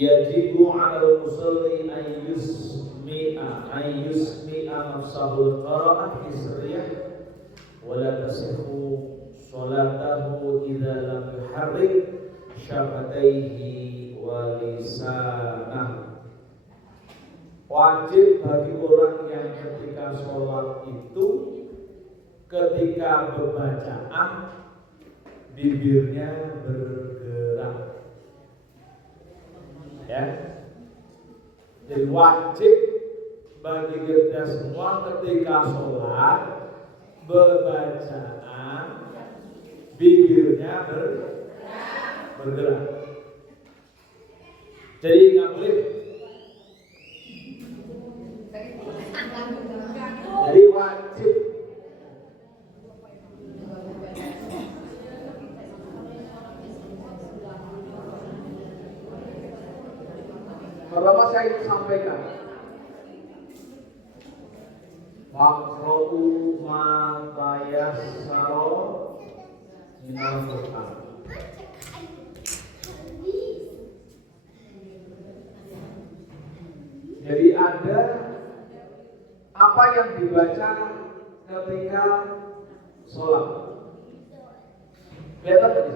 yajibu 'alal musalli an yusmi'a nafsahul qira'ah isriyah wa la tasihhu sholatahu idza lam yuharrik syafataihi wa lisanah. Wajib bagi orang yang ketika sholat itu ketika pembacaan bibirnya bergerak, ya. Jadi wajib bagi kita semua ketika sholat bacaan bibirnya bergerak. Jadi nggak boleh. Jadi wajib. Pertama saya ingin sampaikan, waqra'u ma tayassara minal Qur'an. Jadi ada apa yang dibaca ketika sholat. Kelihatan nggak di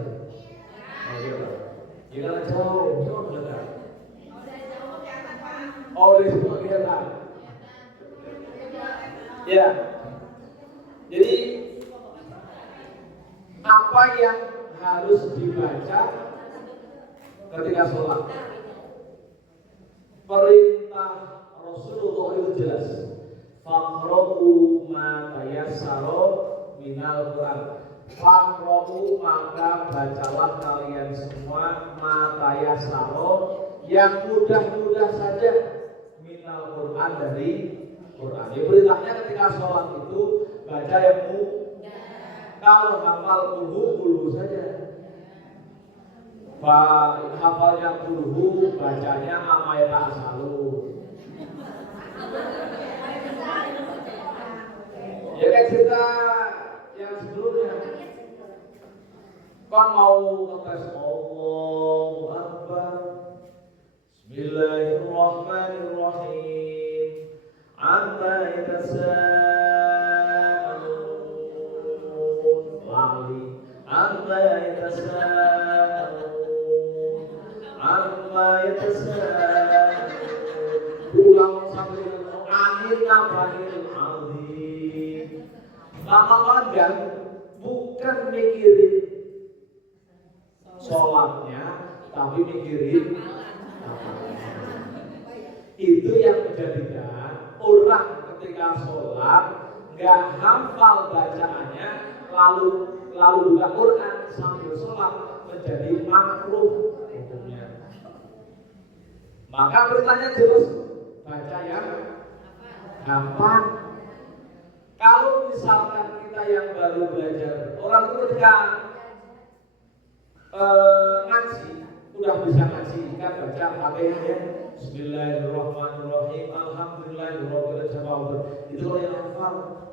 sini? Jangan jauh kelihatan. Oh, di situ kelihatan. Ya. Jadi apa yang harus dibaca ketika sholat? Perintah Rasulullah itu jelas. Faqra'u ma tayassara minal Qur'an. Faqra'u, maka bacalah kalian semua ma tayassara, yang mudah-mudah saja, minal Qur'an, dari Qur'an. Ya, perintahnya ketika sholat itu baca yang mudah. Kalau hafal kulhu saja. Hafalnya kulhu, bacanya amayata asalu. Ya kan cerita yang sebelumnya. Kan mau ngetes Allahu Akbar, Bismillahirrahmanirrahim, amma yatasaalun, lali, amma yatasaalun, amma yatasaalun, pulang sampai akhir nafahil azim. Lama-lama bukan mikirin sholatnya, tapi mikirin itu yang menjadikan orang ketika sholat nggak hafal bacaannya, lalu buka Quran sambil sholat, menjadi makruh hukumnya. Maka perintahnya jelas, baca yang hafal. Kalau misalkan kita yang baru belajar, orang itu ketika ngaji, udah bisa ngaji, kan baca Fatihah ya, Bismillahirrahmanirrahim, Alhamdulillahirabbil alamin. Itu kalau yang hafal.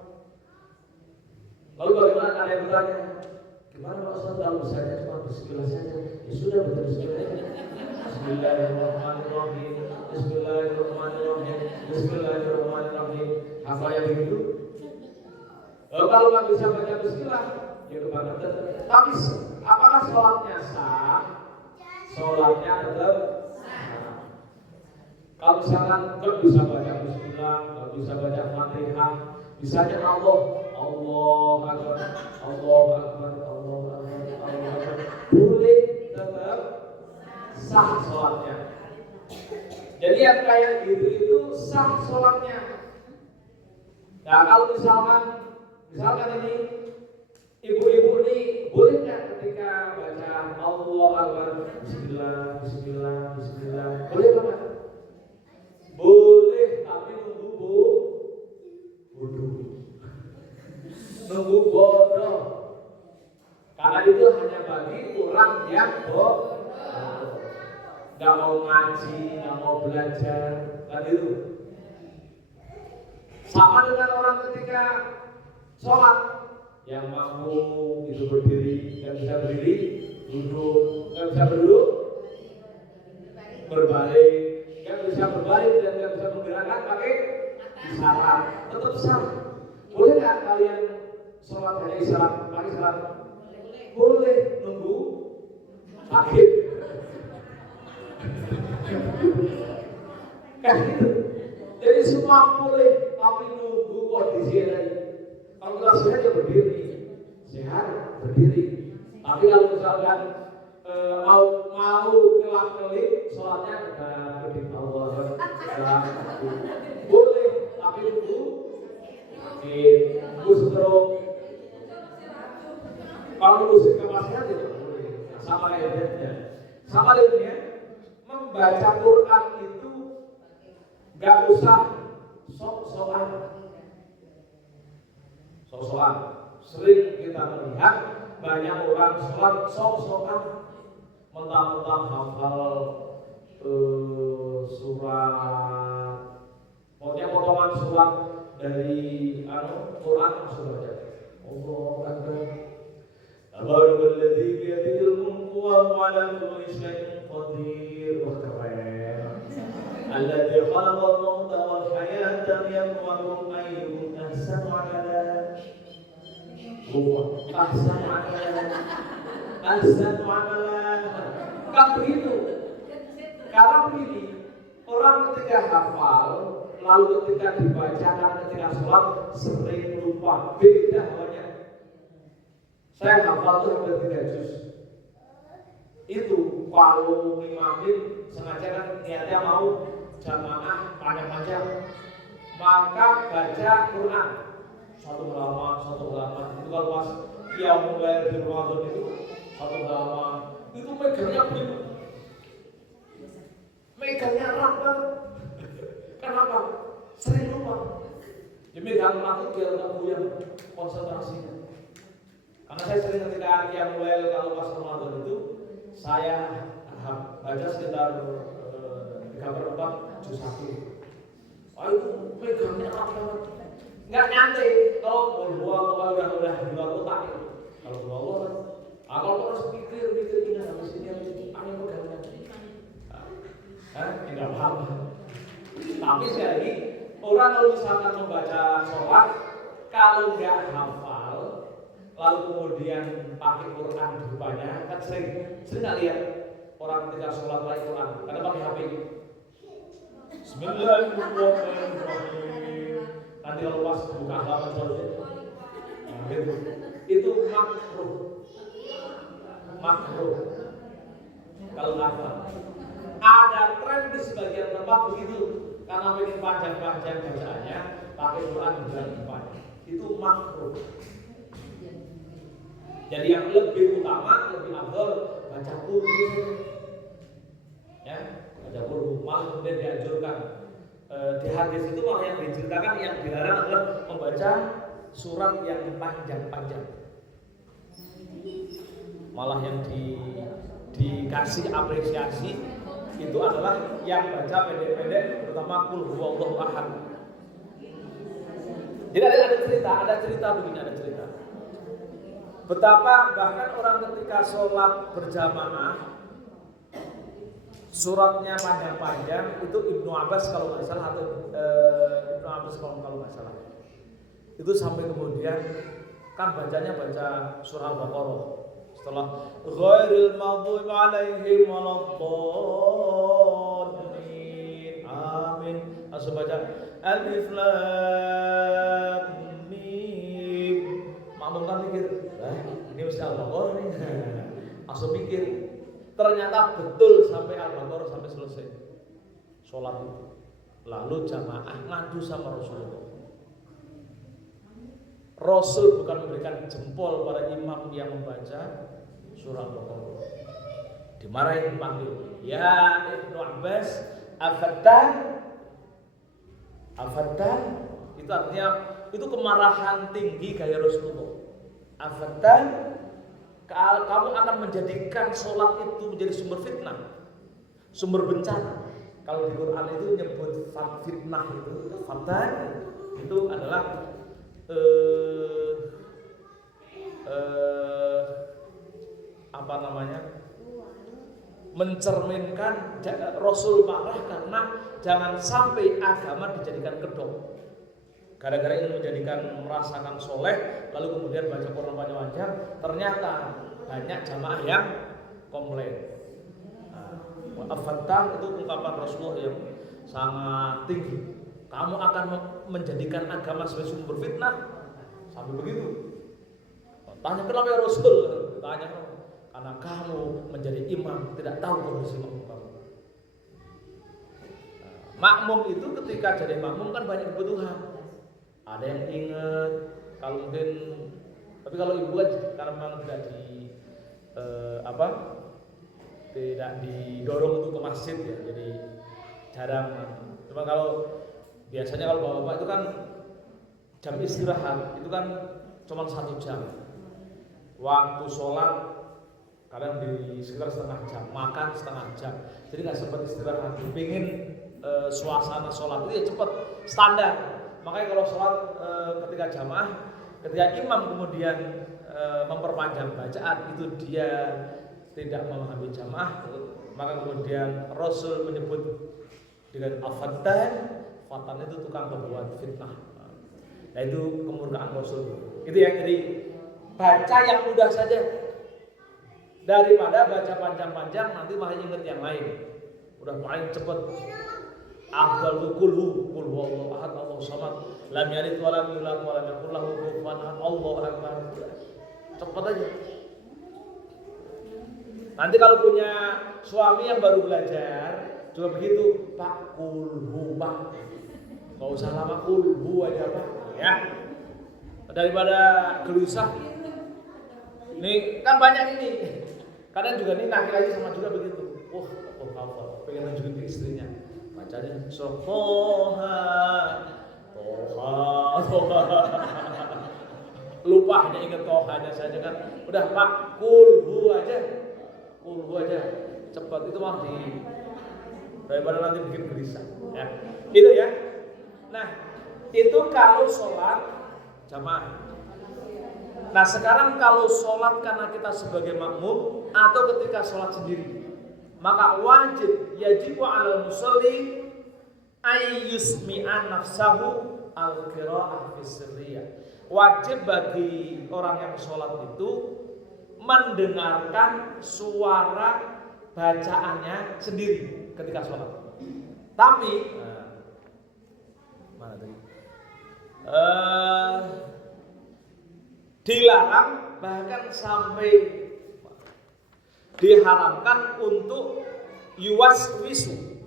Lalu bagaimana, ada yang bertanya, gimana Pak Ustaz kalau misalnya cuma bismillah saja? Ya sudah, betul bismillah. Bismillahirrahmanirrahim, Bismillahirrahmanirrahim, Bismillahirrahmanirrahim. Hafal yang begitu. Kalau nggak bisa baca bismillah, ya kepada. Tapi apakah sholatnya sah? Sholatnya tetap sah. Kalau misalkan nggak bisa baca bismillah, nggak bisa baca Fatihah, bisanya Allah Akbar, Allah Akbar, Allah Akbar, Allah Akbar, boleh tetap sah sholatnya. Jadi yang kayak gitu itu sah sholatnya. Nah, kalau misalkan ini ibu-ibu ini boleh nggak ketika baca Allah Akbar, Bismillah, Bismillah, Bismillah, boleh nggak? Boleh, tapi nunggu bodoh. Karena itu hanya bagi orang yang bodoh, nggak mau ngaji, nggak mau belajar, kan itu. Sama dengan orang ketika sholat, yang mampu itu berdiri, nggak bisa berdiri, duduk, nggak bisa berduduk, berbalik, nggak bisa berbalik dan nggak bisa menggerakkan pakai isyarat, tetap sah. Boleh nggak kalian sholat hanya isyarat, pakai isyarat? Boleh, nunggu sakit. Kan gitu. Jadi semua boleh, tapi nunggu kondisi lagi. Kalau kita sehat ya berdiri, sehat berdiri. Tapi kalau misalkan mau kelap-kelip, sholatnya kedip Allah. Boleh, tapi nunggu stroke. Kalau nunggu sehat itu boleh. Sama lainnya. Sama lainnya, membaca Quran itu nggak usah sok-sokan. Sok-sokan. Sering kita melihat banyak orang sholat sok-sokan, mentang-mentang hafal surat, pokoknya potongan surat dari Quran langsung baca. Allahu Akbar. Tabarakalladzī biyadihil mulku wa huwa 'alā kulli syai'in qadir. Wah keren. Alladzi khalaqal mauta wal hayata liyabluwakum ayyukum ahsanu 'amalan. Ahsanu 'amalan. Kan begitu. Karena begini, orang ketika hafal, lalu ketika dibacakan ketika sholat sering lupa, beda hawanya. Saya hafal tuh hampir 3 juz. Itu kalau imamin sengaja kan niatnya mau jamaah panjang-panjang, maka baca Quran satu halaman itu kalau pas dia mulai di Ramadan itu satu halaman itu megangnya begitu, megangnya erat banget. Kenapa? Sering lupa. Dia megang erat itu biar nggak goyang konsentrasinya. Karena saya sering ketika dia mulai kalau pas Ramadan itu saya baca sekitar 3/4 juz 1. Itu megangnya erat banget. Nggak nyantai kalau udah di luar otak itu. Kalau Allah kalau terus pikir ini habis ini aneh pegangnya. Enggak paham. Tapi sekali lagi orang kalau misalkan membaca sholat kalau nggak hafal lalu kemudian pakai Quran rupanya kan sering nggak lihat orang ketika sholat pakai Quran karena pakai HP. Bismillahirrahmanirrahim. Nanti kalau pas buka halaman selanjutnya, itu makruh. Kalau hafal, ada tren di sebagian tempat begitu, karena pengen panjang-panjang bacaannya, pakai Quran di depan, itu makruh. Jadi yang lebih utama, lebih afdal baca Quran, ya, baca Quran. Malah kemudian dianjurkan. Di hadis itu malah yang diceritakan yang dilarang adalah membaca surat yang panjang-panjang. Malah yang dikasih apresiasi itu adalah yang baca pendek-pendek, terutama Qul huwallahu ahad. Jadi ada cerita begini, ada cerita. Betapa bahkan orang ketika sholat berjamaah suratnya panjang-panjang itu Ibnu Abbas kalau nggak salah atau Ibnu Abbas kalau nggak salah itu sampai kemudian kan bacanya baca surah Al-Baqarah setelah ghairil maghdubi 'alaihim waladdallin amin langsung baca alif lam mim. Makmum kan mikir ini mesti Al-Baqarah nih langsung mikir. Ternyata betul sampai Al-Baqarah sampai selesai sholat itu. Lalu jamaah ngadu sama Rasulullah. Rasul bukan memberikan jempol pada imam yang membaca surah Al-Baqarah. Dimarahin panggil. Ya Ibnu Abbas, afadan. Itu artinya itu kemarahan tinggi gaya Rasulullah. Afadan. Kamu akan menjadikan sholat itu menjadi sumber fitnah, sumber bencana. Kalau di Quran itu nyebut fitnah itu, fatan itu adalah mencerminkan Rasul marah karena jangan sampai agama dijadikan kedok. Gara-gara ingin menjadikan merasakan soleh, lalu kemudian baca Quran panjang-panjang, ternyata banyak jamaah yang komplain. Afattan itu ungkapan Rasulullah yang sangat tinggi. Kamu akan menjadikan agama sebagai sumber fitnah, sampai begitu. Tanya kenapa ya Rasul? Tanya karena kamu menjadi imam tidak tahu kondisi makmum kamu. Makmum itu ketika jadi makmum kan banyak kebutuhan. Ada yang ingat, kalau mungkin, tapi kalau ibu kan karena memang tidak tidak didorong untuk ke masjid ya, jadi jarang. Cuma kalau biasanya kalau bapak-bapak itu kan jam istirahat itu kan cuma 1 jam. Waktu sholat kadang di sekitar setengah jam, makan setengah jam, jadi nggak sempat istirahat. Pengen suasana sholat itu ya cepat standar. Makanya kalau sholat ketika jamaah, ketika imam kemudian memperpanjang bacaan itu dia tidak memahami jamaah, maka kemudian Rasul menyebut dengan afattan. Fatan itu tukang pembuat fitnah. Nah itu kemurkaan Rasul. Itu ya, jadi baca yang mudah saja daripada baca panjang-panjang nanti malah ingat yang lain. Udah paling cepat. Afdalu qul huwallahu ahad Allahu samad lam yalid wa lam yulad wa lam yakul lahu kufuwan ahad Allahu akbar. Cepat aja. Nanti kalau punya suami yang baru belajar juga begitu, Pak kulhu Pak. Enggak usah lama kulhu aja Pak, ya. Daripada gelisah. Nih kan banyak ini. Kadang juga nih laki-laki sama juga begitu. Hafal, pengen nunjukin ke istrinya. Bacanya Toha. Lupa hanya ingat Tohanya saja kan. Udah Pak, kulhu aja. Cepat itu mah daripada nanti bikin gelisah. Ya. Itu ya. Nah, itu kalau sholat jamaah. Nah, sekarang kalau sholat karena kita sebagai makmum atau ketika sholat sendiri, maka yajibu 'alal musalli ay yusmi'a nafsahu al-qira'ah fi sirriyah. Wajib bagi orang yang sholat itu mendengarkan suara bacaannya sendiri ketika sholat. Tapi mana tadi? Dilarang, bahkan sampai diharamkan untuk yuwaswisu.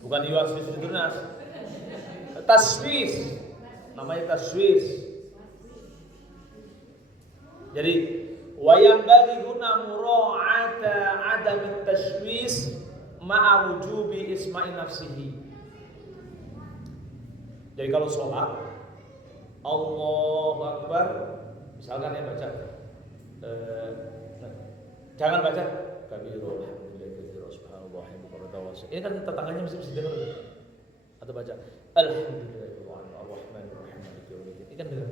Bukan yuwaswisu itu taswis. Namanya taswis. Jadi wayang bagi guna mura'ata adam taswis ma'a wujubi isma'i nafsihi. Jadi kalau sholat Allahu Akbar, misalkan ya baca jangan baca kabiro alhamdulillah subhanallah wa ini kan tetangganya mesti dengar. Atau baca alhamdulillah arrahmanir rahim ini kan dengar.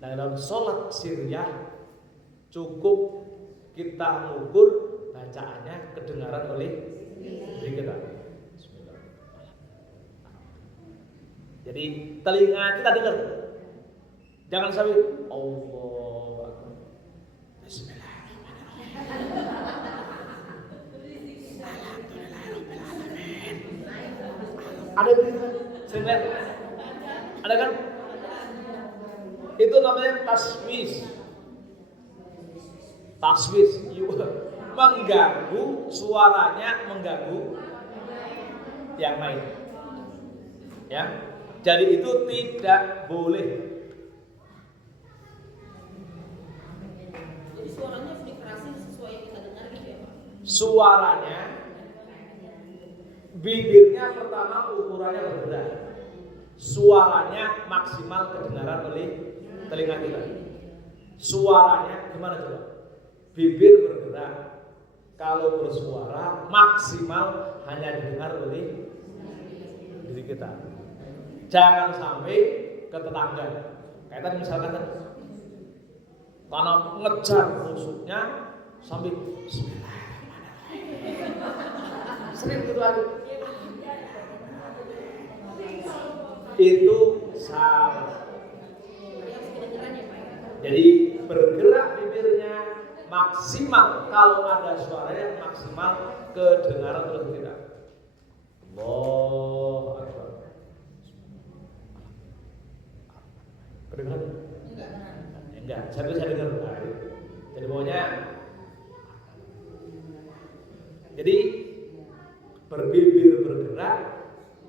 Nah dalam sholat sirriyah cukup kita mengukur bacaannya kedengaran oleh diri kita. Jadi telinga kita dengar. Jangan sampai Allah Akbar. Bismillahirrahmanirrahim. Alhamdulillahirrahmanirrahim. Ada begitu? Sering lihat? Ada kan? Itu namanya taswis. Taswis mengganggu suaranya, mengganggu yang lain. Ya. Jadi itu tidak boleh. Jadi suaranya harus dikerasin sesuai yang kita dengar gitu ya Pak? Suaranya, bibirnya pertama ukurannya berbeda. Suaranya maksimal kedengaran oleh telinga kita. Suaranya gimana coba? Bibir bergerak. Kalau bersuara maksimal hanya didengar oleh diri kita. Jangan sampai ke tetangga. Kayak tadi misalkan karena ngejar musuhnya, sambil Bismillahirrahmanirrahim. Sering gitu aku. Itu salah. Jadi bergerak bibirnya maksimal, kalau ada suaranya maksimal kedengaran oleh kita. Allahu Akbar. Kedengaran? Enggak. Saya dengar. Jadi pokoknya jadi berbibir bergerak,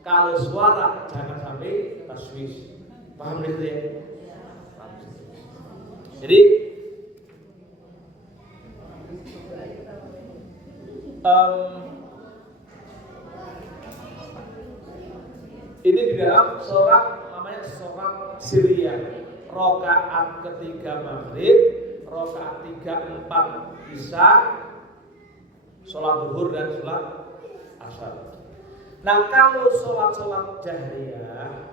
kalau suara jangan sampai taswis. Paham itu ya? Jadi ini di dalam sholat namanya sholat Syria, rokaat ketiga maghrib, rokaat 3-4 isya, sholat zuhur dan sholat asar. Nah kalau sholat jahriyah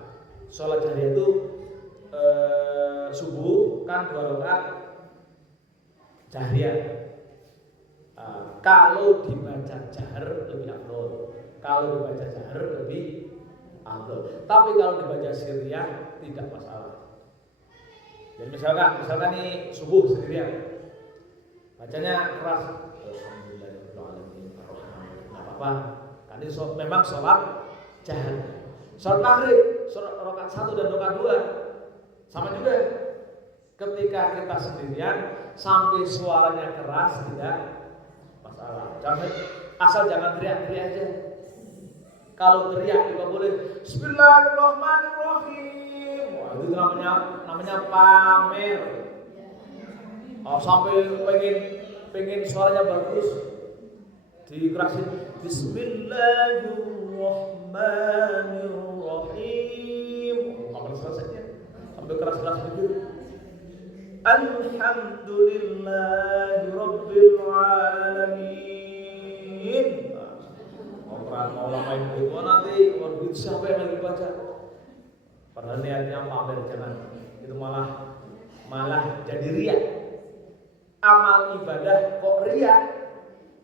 itu subuh kan 2 rakaat jahriyah. Kalau dibaca jahar lebih afdol. Tapi kalau dibaca sirriyah tidak masalah. Jadi misalkan nih subuh sendirian, bacanya keras, alhamdulillahirobbilalamin, nggak apa-apa. Kan ini memang sholat jahar. Sholat maghrib, sholat rakaat 1 dan rakaat 2 sama juga. Ketika kita sendirian sampai suaranya keras tidak masalah. Asal jangan teriak-teriak aja. Kalau teriak juga boleh. Bismillahirrahmanirrahim. Wah, itu namanya pamer. Sampai pengen suaranya bagus, dikerasin. Bismillahirrahmanirrahim. Kapan selesainya? Sampai keras-keras begitu. Alhamdulillahirabbil alamin. Mau lamain itu nanti begitu siapa yang lagi baca? Padahal niatnya pamer, jangan. Itu malah jadi riak. Amal ibadah kok riak,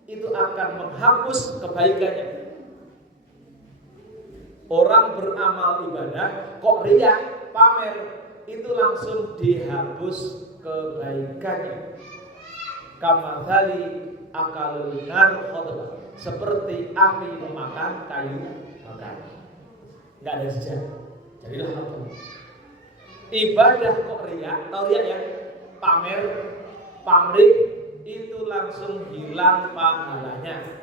itu akan menghapus kebaikannya. Orang beramal ibadah kok riak, pamer, itu langsung dihapus kebaikannya. Kamathali akalul nar khotbah, seperti api memakan kayu bakar, nggak ada jejak. Jadilah apa? Ibadah kok riak, tahu riak ya? Pamer, pamrih, itu langsung hilang pahalanya.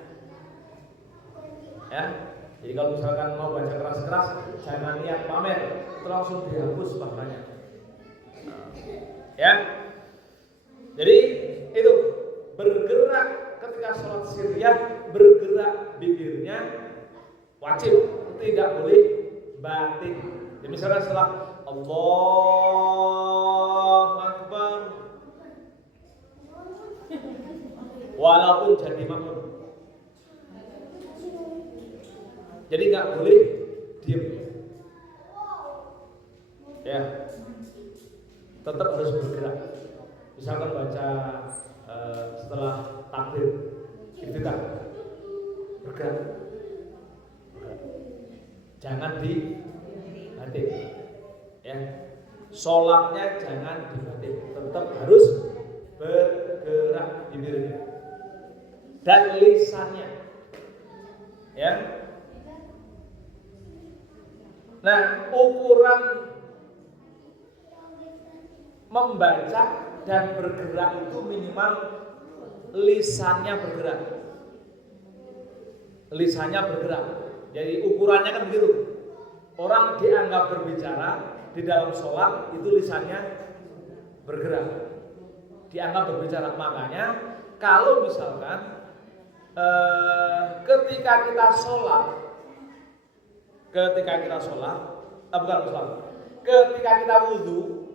Ya, jadi kalau misalkan mau baca keras-keras, jangan niat pamer, itu langsung dihapus pahalanya. Ya, jadi itu bergerak ketika sholat sirriyah, bergerak bibirnya wajib, tidak boleh batin. Jadi misalnya setelah Allahu Akbar, walaupun jadi makmum, jadi nggak boleh diam. Ya, tetap harus bergerak. Misalkan baca setelah takbir, iftitah, bergerak. Jangan dibatin. Ya, sholatnya jangan dibatin, tetap harus bergerak bibirnya dan lisannya. Ya. Nah, ukuran membaca dan bergerak itu minimal lisannya bergerak. Lisannya bergerak. Jadi ukurannya kan begitu. Orang dianggap berbicara di dalam sholat itu lisannya bergerak. Dianggap berbicara. Makanya kalau misalkan ketika kita sholat, ketika kita wudhu,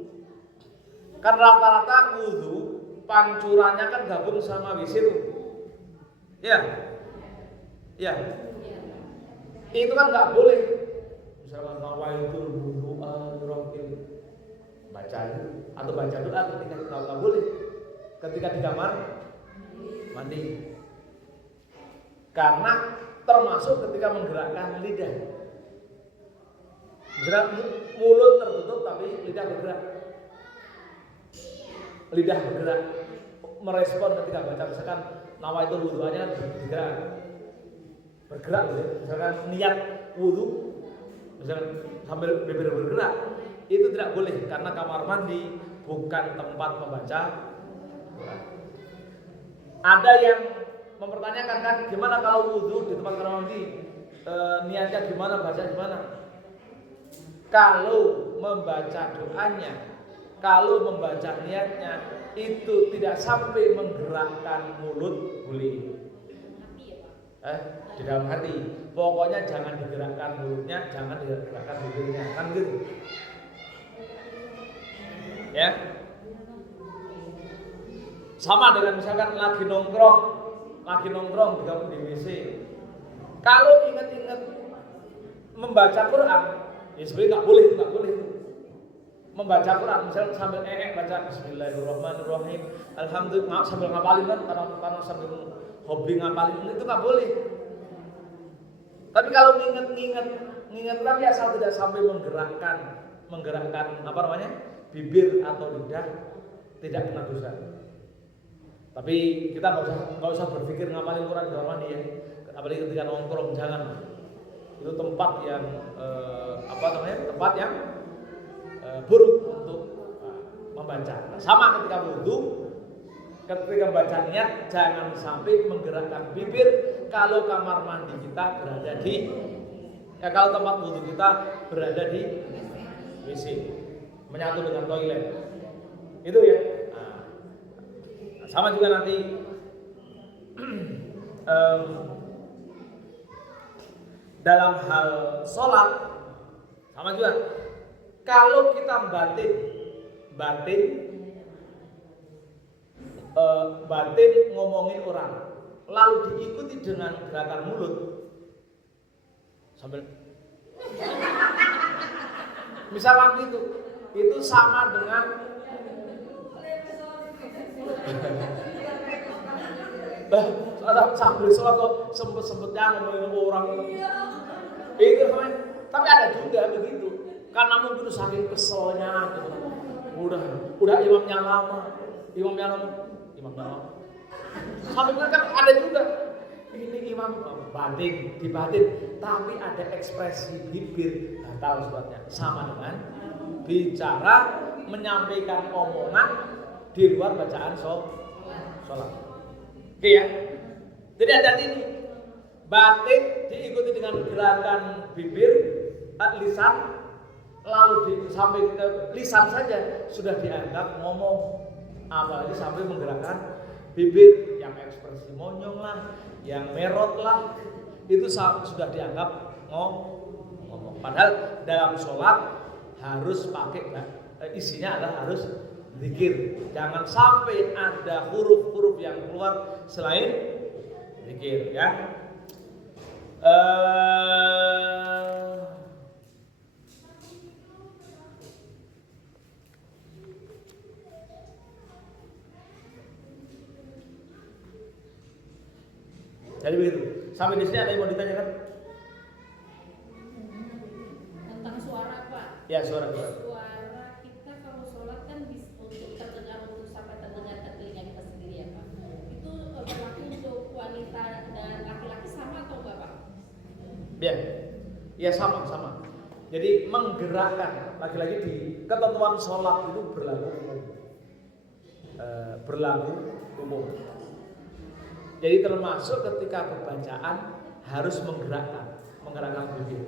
kan rata-rata wudhu pancurannya kan gabung sama WC itu, ya, itu kan nggak boleh. Misalkan nawaitul wudu'a birabbil, baca itu atau baca doa ketika nggak boleh. Ketika di kamar Mandi. Karena termasuk ketika menggerakkan lidah. Misalnya mulut tertutup tapi lidah bergerak. Lidah bergerak merespon ketika baca, misalkan nawaitul wudu'anya bergerak gitu. Misalkan niat wudu misalkan sambil bibir bergerak, itu tidak boleh karena kamar mandi bukan tempat membaca. Ada yang mempertanyakan kan gimana kalau wudu di tempat kamar mandi, niatnya gimana, baca gimana? Kalau membaca doanya, kalau membaca niatnya itu tidak sampai menggerakkan mulut, boleh. Di dalam hati. Pokoknya jangan digerakkan mulutnya, jangan digerakkan bibirnya, kan gitu. Ya. Sama dengan misalkan lagi nongkrong di WC. Kalau ingat-ingat membaca Quran, ya sebenarnya nggak boleh itu. Membaca Quran misalnya sambil baca Bismillahirrahmanirrahim, Alhamdulillah, sambil ngapalin kan, karena sambil hobi ngapalin itu nggak boleh. Tapi kalau nginget tapi asal tidak sampai menggerakkan apa namanya bibir atau lidah, tidak kena dosa. Tapi kita nggak usah berpikir ngapalin Quran di kamar mandi ya, apalagi ketika nongkrong, jangan. Itu tempat yang tempat yang buruk untuk membaca. Sama ketika wudu, ketika baca niat jangan sampai menggerakkan bibir kalau kamar mandi kita berada di kalau tempat wudu kita berada di WC, menyatu dengan toilet. Itu ya. Nah, sama juga nanti dalam hal sholat sama juga. Kalau kita batin ngomongin orang, lalu diikuti dengan gerakan mulut sambil misalkan itu sama dengan sambil sholat kok sempet-sempetnya ngomongin orang itu namanya. Tapi ada juga begitu, karena mungkin saking keselnya gitu. Udah imamnya lama. Sampai kan ada juga ini imam dibatin, tapi ada ekspresi bibir batal sebabnya. Sama dengan bicara menyampaikan omongan di luar bacaan sholat. Oke ya. Jadi hati-hati ini. Batin diikuti dengan gerakan bibir, lisan, lalu sampai ke lisan saja sudah dianggap ngomong, apalagi sampai menggerakkan bibir yang ekspresi monyong lah, yang merot lah, itu sudah dianggap ngomong. Padahal dalam sholat harus pakai isinya adalah harus zikir. Jangan sampai ada huruf-huruf yang keluar selain zikir ya. Jadi begitu. Sampai di sini ada yang mau ditanyakan? Tentang suara, Pak. Ya, suara. Suara kita kalau sholat kan untuk terdengar, untuk sampai terdengar ke telinga kita sendiri ya, Pak. Itu berlaku untuk wanita dan laki-laki sama atau enggak, Pak? Ya sama. Jadi menggerakkan, lagi-lagi di ketentuan sholat itu berlaku umum. Jadi termasuk ketika pembacaan harus menggerakkan bibir.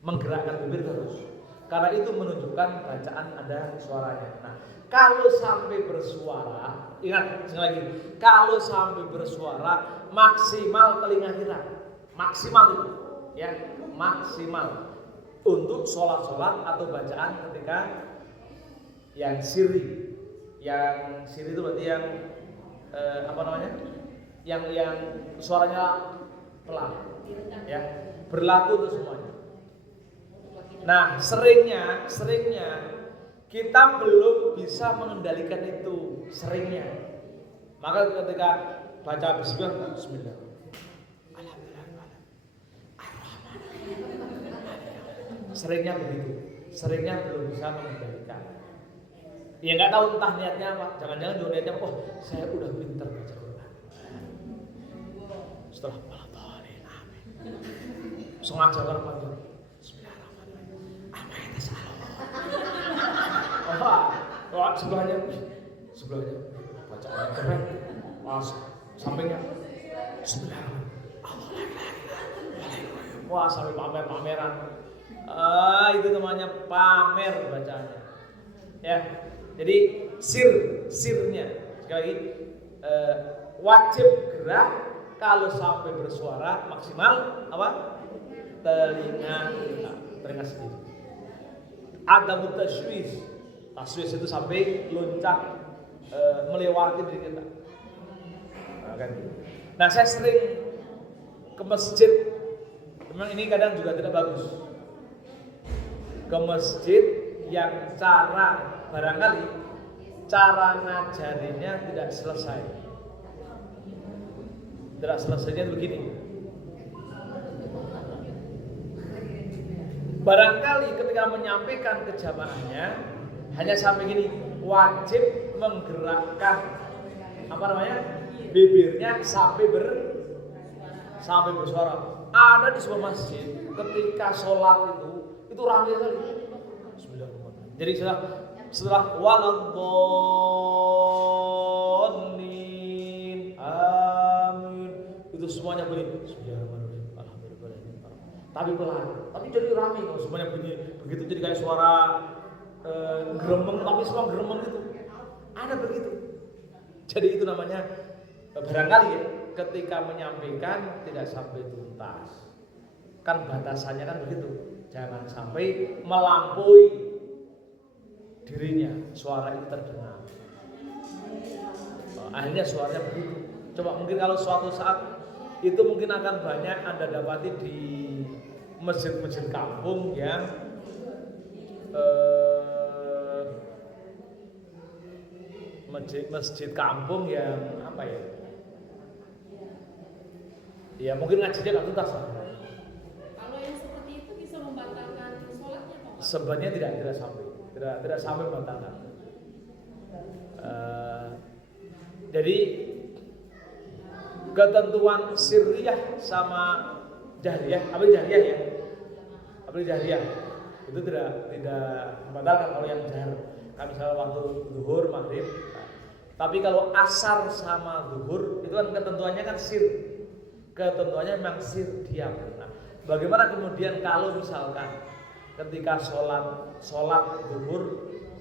Menggerakkan bibir terus. Karena itu menunjukkan bacaan ada suaranya. Nah, kalau sampai bersuara, ingat sekali lagi, kalau sampai bersuara maksimal telinga kita. Maksimal itu, ya, maksimal untuk sholat atau bacaan ketika yang sirri. Yang sirri itu berarti yang yang suaranya pelan, ya, berlaku untuk semuanya. Nah, seringnya kita belum bisa mengendalikan itu, seringnya. Maka ketika baca bismillah, bismillah. Seringnya begitu, seringnya belum bisa mengendalikan. Ya nggak tahu entah niatnya apa, jangan-jangan juga niatnya oh saya udah pintar baca Quran. Setelah amin, sengaja kan panjang. Bismillahirrahmanirrahim. Amin oh, sebelahnya bacaannya keren, pas sampingnya Bismillahirrahmanirrahim. Wah sampai pameran. Itu namanya pamer bacaannya. Ya, jadi sirnya sekali lagi wajib gerak kalau sampai bersuara maksimal apa? Telinga sendiri. Ada taswis itu sampai loncat melewati diri kita. Nah, saya sering ke masjid. Memang ini kadang juga tidak bagus. Ke masjid yang barangkali cara ngajarinya tidak selesai. Tidak selesainya begini. Barangkali ketika menyampaikan ke jamaahnya hanya sampai gini, wajib menggerakkan bibirnya sampai bersuara. Ada di sebuah masjid ketika sholat itu ramai sekali. Bismillahirrahmanirrahim. Jadi setelah waladhdallin amin itu semuanya bunyi Bismillahirrahmanirrahim alhamdulillah. Tapi pelan, tapi jadi ramai kalau semuanya bunyi begitu jadi kayak suara geremeng, tapi semua geremeng itu ada begitu. Jadi itu namanya barangkali ya, ketika menyampaikan tidak sampai tuntas. Kan batasannya kan begitu. Jangan sampai melampaui dirinya, suara itu terdengar. Akhirnya suaranya begitu. Coba mungkin kalau suatu saat itu mungkin akan banyak Anda dapati di masjid-masjid kampung yang masjid kampung yang apa ya? Ya mungkin ngajinya nggak tuntas lah. Kalau yang seperti itu bisa membatalkan sholatnya atau enggak? Sebenarnya tidak sampai membatalkan. Jadi ketentuan sirriyah sama jahriyah, jahriyah itu tidak membatalkan kalau yang jahr. Kan misalnya waktu zuhur, maghrib. Tapi kalau asar sama zuhur itu kan ketentuannya kan sir. Ketentuannya memang sir diam. Nah, bagaimana kemudian kalau misalkan ketika sholat zuhur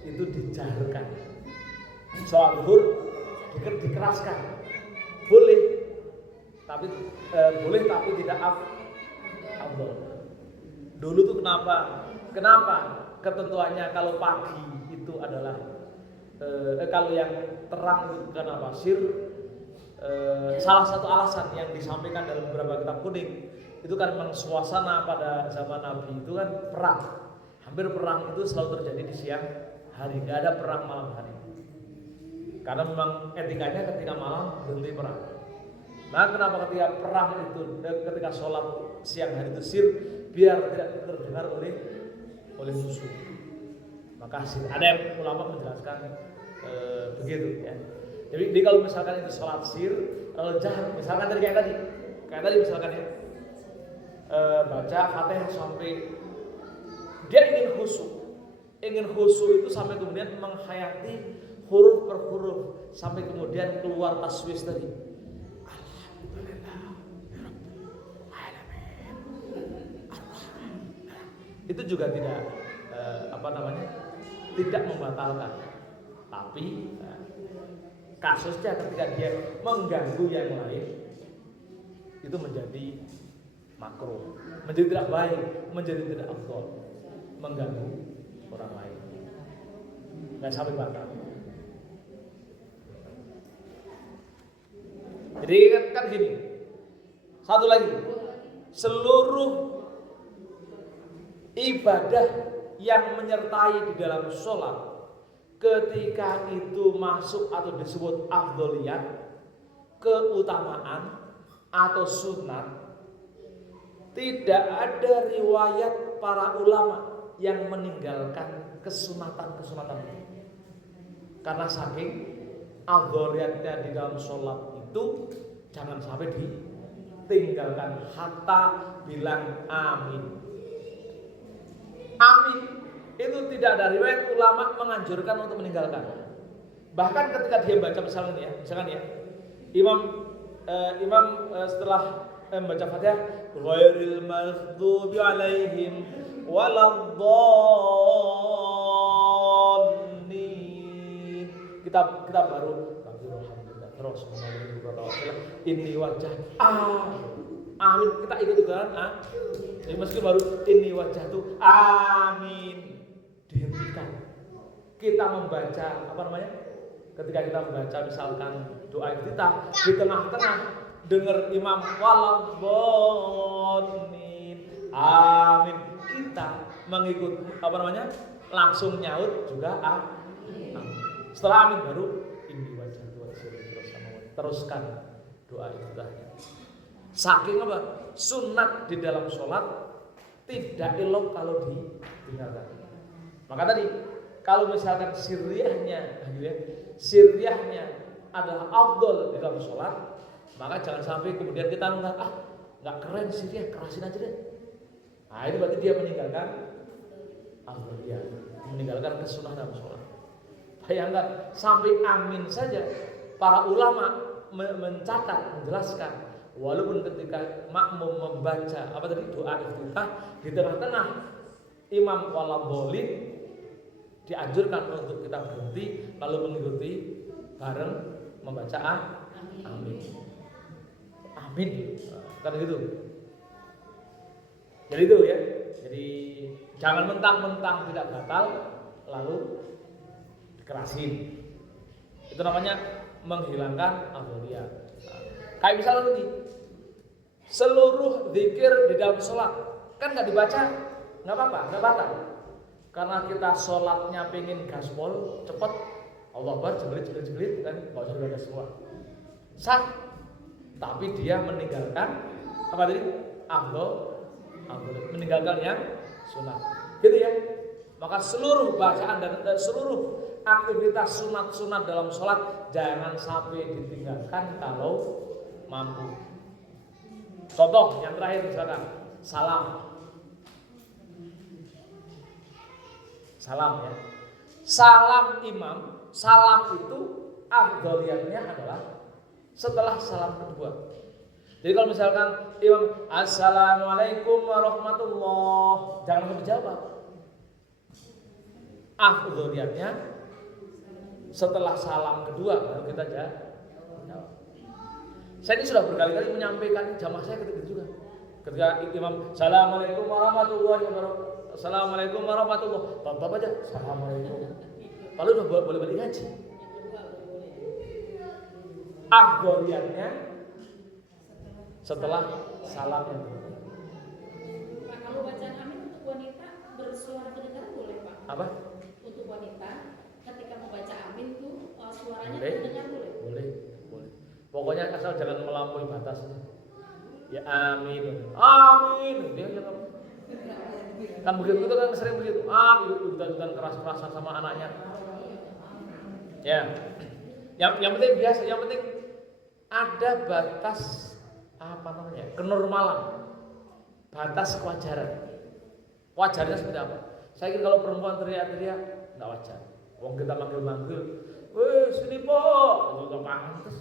itu dijaharkan, sholat zuhur dikeraskan, boleh tapi tidak afdol. Dulu tuh kenapa ketentuannya kalau pagi itu adalah kalau yang terang itu kenapa sir. Salah satu alasan yang disampaikan dalam beberapa kitab kuning itu kan memang suasana pada zaman Nabi itu kan perang. Hampir perang itu selalu terjadi di siang hari, nggak ada perang malam hari. Karena memang etikanya ketika malam berhenti perang. Nah, kenapa ketika perang itu, ketika sholat siang hari itu sir, biar tidak terdengar oleh musuh. Maka sir. Ada yang ulama menjelaskan begitu ya. Jadi kalau misalkan itu sholat sir, kalau jahar, misalkan kayak tadi misalkan ya, baca Fatihah sampai dia ingin khusyuk itu sampai kemudian menghayati huruf per huruf sampai kemudian keluar taswis tadi. Itu juga tidak tidak membatalkan, tapi kasusnya ketika dia mengganggu yang lain itu menjadi makruh, menjadi tidak baik, menjadi tidak afdol, mengganggu orang lain, nggak sampai batal. Jadi kan gini, satu lagi, seluruh ibadah yang menyertai di dalam sholat ketika itu masuk atau disebut afdoliyat keutamaan atau sunat, tidak ada riwayat para ulama yang meninggalkan kesunatan-kesunatan itu. Karena saking afdholiyatnya di dalam sholat itu jangan sampai ditinggalkan. Hatta bilang amin. Amin itu tidak ada riwayat ulama menganjurkan untuk meninggalkan. Bahkan ketika dia baca misalkan ya, imam setelah membaca Fatihah, ghairil maghdubi alaihim waladdallin. Kita baru alhamdulillah terus ini wajah amin, kita ikut kan jadi meski baru ini wajah tuh amin dihentikan. Kita membaca ketika kita membaca misalkan doa iftitah di tengah-tengah dengar imam waladdallin amin, kita mengikut langsung nyaut juga amin. Setelah amin baru ini wajah teruskan doa iftitahnya. Saking sunat di dalam sholat tidak elok kalau ditinggalkan. Maka tadi kalau misalkan sirriyahnya adalah afdol di dalam sholat, maka jangan sampai kemudian kita nggak keren sirriyah, kerasin aja deh. Nah itu berarti dia meninggalkan afdoliyah, meninggalkan kesunahan dalam sholat. Bayangkan sampai amin saja para ulama mencatat, menjelaskan, walaupun ketika makmum membaca doa iftitah di tengah-tengah imam waladdallin, dianjurkan untuk kita berhenti lalu mengikuti bareng membaca amin. Amin. Kan gitu. Jadi itu ya. Jadi jangan mentang-mentang tidak batal lalu dikerasin. Itu namanya menghilangkan afdholiyah. Kayak misalnya tadi, seluruh zikir di dalam sholat kan nggak dibaca, nggak apa-apa, nggak batal. Karena kita sholatnya pengen gaspol, cepet, Allah Akbar, jelit kan, nggak usah dibaca semua. Sah, tapi dia meninggalkan afdholiyah, meninggalkan yang sunat, gitu ya. Maka seluruh bacaan dan seluruh aktivitas sunat-sunat dalam sholat jangan sampai ditinggalkan kalau mampu. Contoh yang terakhir misalkan salam ya. Salam imam, salam itu afdholiyatnya adalah setelah salam kedua. Jadi kalau misalkan imam assalamualaikum warahmatullah, jangan langsung dijawab. Afdholiyatnya setelah salam kedua baru kita jawab. Saya ini sudah berkali-kali menyampaikan jamaah saya ketika juga. Ketika imam assalamualaikum warahmatullahi wabarakatuh, assalamualaikum warahmatullahi, tetap aja assalamualaikum. Lalu udah boleh balik ngaji. Afdholiyatnya setelah salam yang kedua. Pak, kalau bacaan amin untuk wanita bersuara kedengaran boleh Pak? Apa? Untuk wanita ketika membaca amin tuh suaranya Boleh. terdengar boleh? Boleh. Pokoknya asal jangan melampaui batas. Ya amin. Amin. Dia jangan. Kan begitu kan sering begitu. Udah keras-kerasan sama anaknya. Ya. Yang penting biasa, yang penting ada batas kenormalan. Batas kewajaran. Wajarnya seperti apa? Saya kira kalau perempuan teriak-teriak enggak wajar. Wong kita manggil-manggil, "Weh, sini, Pak." Itu enggak pantas.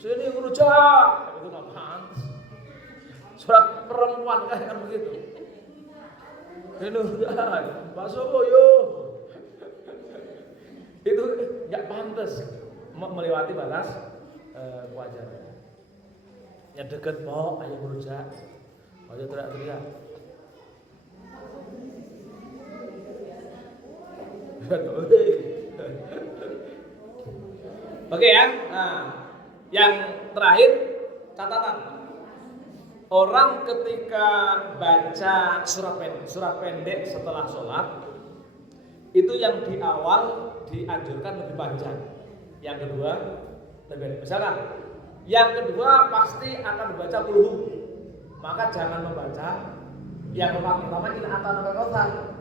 "Sini ngerujak." Itu enggak pantas. Suara perempuan kan begitu. Ini udah, Pak Soboyo. Itu enggak pantas melewati batas kewajaran. Yang deket, "Pak, ayo ngerujak." Ayo teriak-teriak. Oke ya. Nah, yang terakhir catatan. Orang ketika baca surat pendek setelah sholat itu yang di awal dianjurkan lebih panjang. Yang kedua lebih pendek. Misalkan Yang kedua pasti akan membaca kulhu. Maka jangan membaca yang pertama in atana kautsar.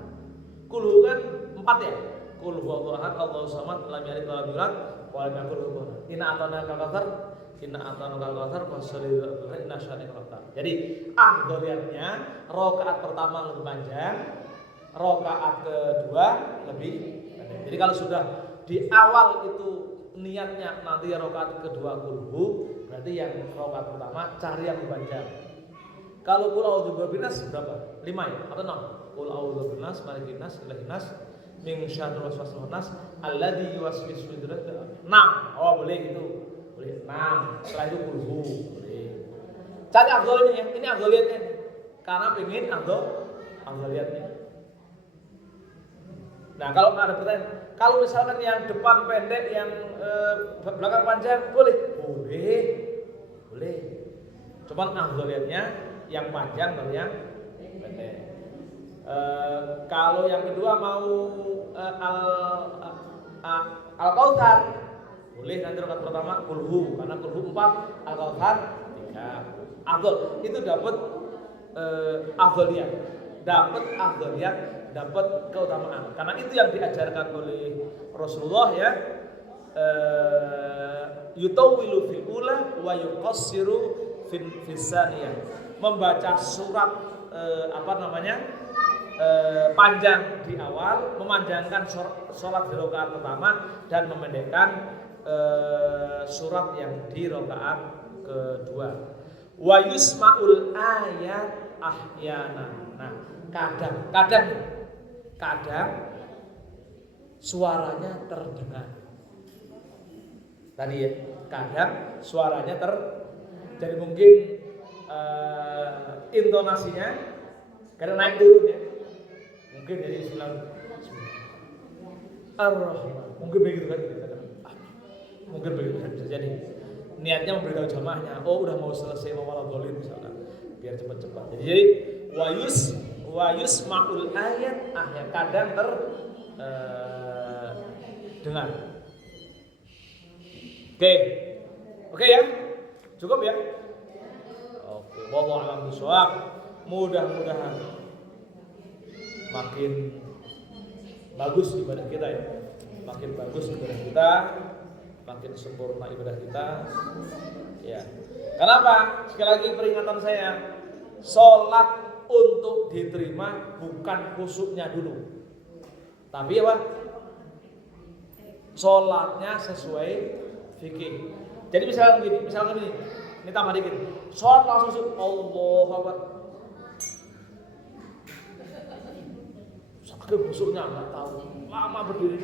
Kulhu kan 4 ya. Qul huwallahu ahad, Allahus samad, lam yalid walam yulad, wa lam yakul lahu kufuwan ahad. Inna atana kautsar, fasholli inna syani'aka abtar. Jadi afdhaliyatnya rakaat pertama lebih panjang, rakaat kedua lebih pendek. Jadi kalau sudah di awal itu niatnya nanti rakaat kedua kulhu, berarti yang rakaat pertama cari yang lebih panjang. Kalau qul a'udzu birabbinas berapa? 5 ya atau 6? Qul a'udzu birabbinas, malikin nas, ilahin nas, min syarril waswasil khannas, alladzi yuwaswisu fi sudur. 6. Oh, boleh gitu. Boleh 6. Setelah itu kulhu, boleh. Cari afdhalnya ya. Ini afdhaliyatnya. Karena pengen afdhaliyatnya. Nah, kalau ada pertanyaan, kalau misalkan yang depan pendek, yang belakang panjang, boleh? Boleh. Cuman afdhaliyatnya yang panjang atau yang pendek. Kalau yang kedua mau al-kautsar, boleh nanti rakaat pertama kulhu, karena kulhu 4, al-kautsar 3. Afdal itu dapat afdaliyat, dapat keutamaan. Karena itu yang diajarkan oleh Rasulullah ya. Yutawwilu fil ula wa yuqassiru fis tsaniyah. Membaca surat panjang di awal, memanjangkan sholat di rakaat pertama dan memendekkan surat yang di rakaat kedua. Wa yusma'ul ayat ahyana. Nah, kadang suaranya terdengar. Tadi ya, kadang suaranya jadi mungkin intonasinya kadang naik turun ya. Mungkin dari Ar-Rahman, mungkin begitu kan? Mungkin begitu kan bisa jadi. Niatnya memberitahu jamaahnya, oh udah mau selesai mawala dholin misalkan, biar cepat-cepat. Jadi wayus ma'ul ayat kadang dengar. Oke ya, cukup ya. Oke, wallahu a'lam bishawab. Mudah-mudahan makin bagus ibadah kita ya, makin bagus ibadah kita, makin sempurna ibadah kita ya. Kenapa? Sekali lagi peringatan saya, sholat untuk diterima bukan khusyuknya dulu, tapi apa? Sholatnya sesuai fikih. Jadi misalnya gini, ini tambah dikit, sholat langsung Allahu Akbar. Khusyuknya nggak tahu, lama berdiri,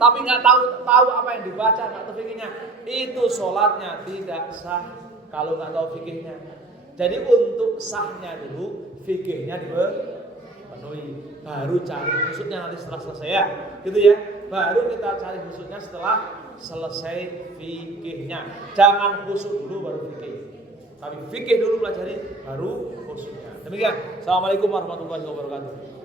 tapi nggak tahu apa yang dibaca, nggak tahu fikihnya, itu sholatnya tidak sah kalau nggak tahu fikihnya. Jadi untuk sahnya dulu fikihnya dipenuhi, baru cari khusyuknya nanti setelah selesai ya, gitu ya. Baru kita cari khusyuknya setelah selesai fikihnya. Jangan khusyuk dulu baru fikih, tapi fikih dulu pelajari baru khusyuknya. Demikian. Assalamualaikum warahmatullahi wabarakatuh.